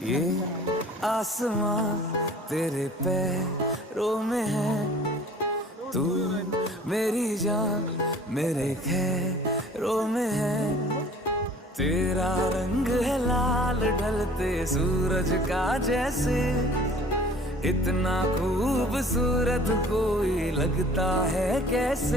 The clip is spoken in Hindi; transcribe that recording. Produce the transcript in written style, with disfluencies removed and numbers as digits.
ये आसमां तेरे पैरों में है, तू मेरी जान मेरे खैरों में है। तेरा रंग है लाल ढलते सूरज का जैसे, इतना खूबसूरत कोई लगता है कैसे।